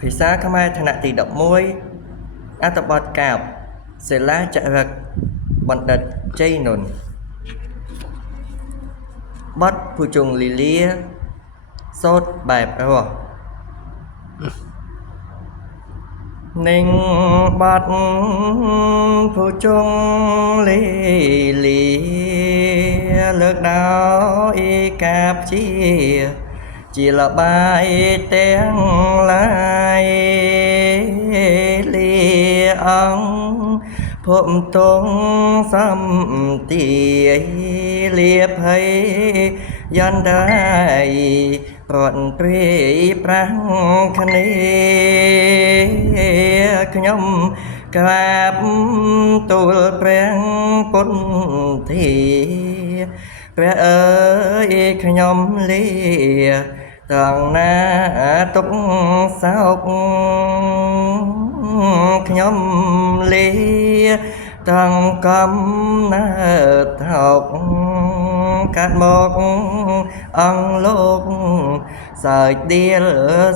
ភាសាខ្មែរឋានៈទី11អត្ថបទកាព្យសិលាចារឹកបណ្ឌិតជ័យនុនបទភុជង្គលីលាសូត្របែបរស់និងបទភុជង្គលីលាលើកដោយកាព្យជាលបាយទាំងឡាយលាអង្គភពទងសំទាយលាភ័យយន្តរាយរត់ព្រាយប្រាំងគ្នាខ្ញុំក្រាបទូលព្រះពុទ្ធធាព្រះអើយខ្ញុំលាត្រង់ណាទុកសោកខ្ញុំលាត្រង់កំណើតថោកកាត់មកអង្គលោកសើចដៀល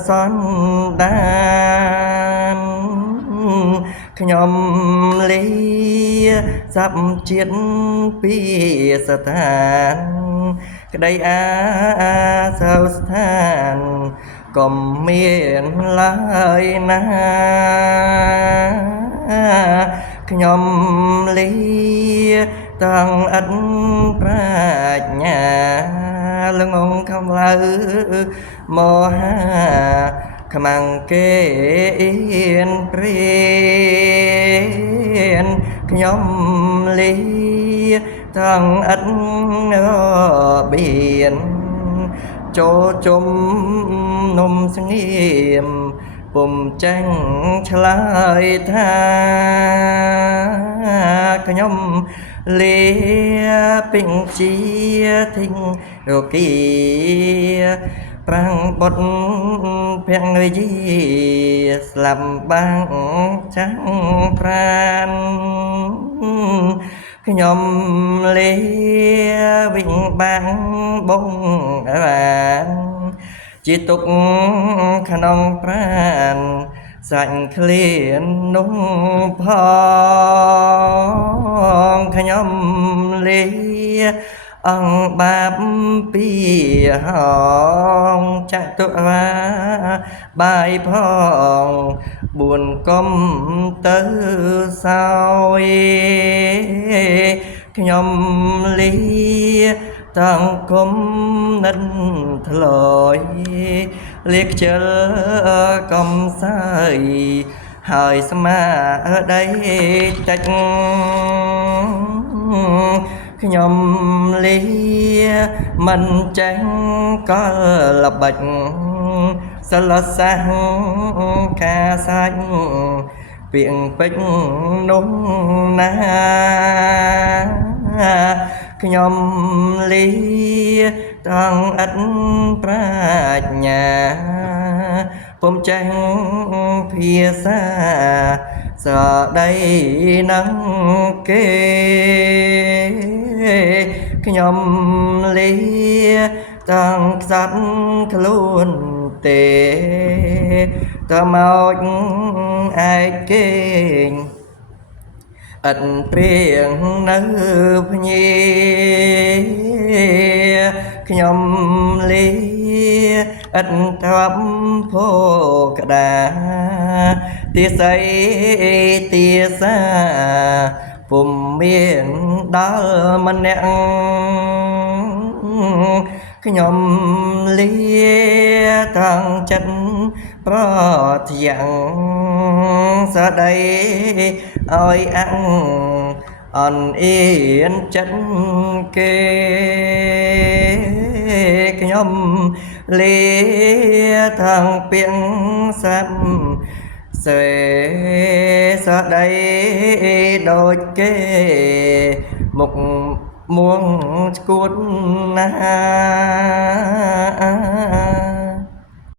សន្តានខ្ញុំលាសັບជាតិពីស្ថានក្តីអាសោស្ថានកុំមានឡើយណាខ្ញុំលាតង់អិតប្រាជ្ញាលងងកំឡៅមហាខ្មាំងគេអៀនព្រានខ្ញុំលាតង់អិតរបៀនចូលជុំនំស្ងៀមពុំចាញ់ឆ្លើយថាខ្ញុំលាពេញជាធិញរគីប្រាំងបុតភរិយាស្លាប់បាំងចាំងប្រានខ្ញុំលាវិញបាំងបងរានជាទុកក្នុងប្រានសាច់ឃ្លាននោះផងខ្ញុំលាអង្គបាបពីហងចតុរាបាយផង4កុំទៅសោយខ្ញុំលាតង់គុំនិតធ្លយលាខ្ជិលកំសើយហើយស្មារតីតិចខ្ញុំលាមិនចេះកលបិចសិលសាសកាសាច់ពាងពេជ្រនោះណាខ្ញុំលាតង់អិតប្រាជ្ញាពុំចេះភាសាស្រដីនឹងគេខ្ញុំលាតង់ខ្សត់ខ្លួនទេតមកឯគេងអិតព្រៀងនៅភ្ញាខ្ញុំលាអិតធប់ភោក្តាទាស័យទាសាពុំមានដល់ម្នាក់ខ្ញុំលាតាំងចិត្តប្រទាំងស្ដីឲ្យអន់អៀនចិត្តគេខ្ញុំលាតាំងពាងសាប់សេស្ដីដូចគេមុខមួងស្គួតណា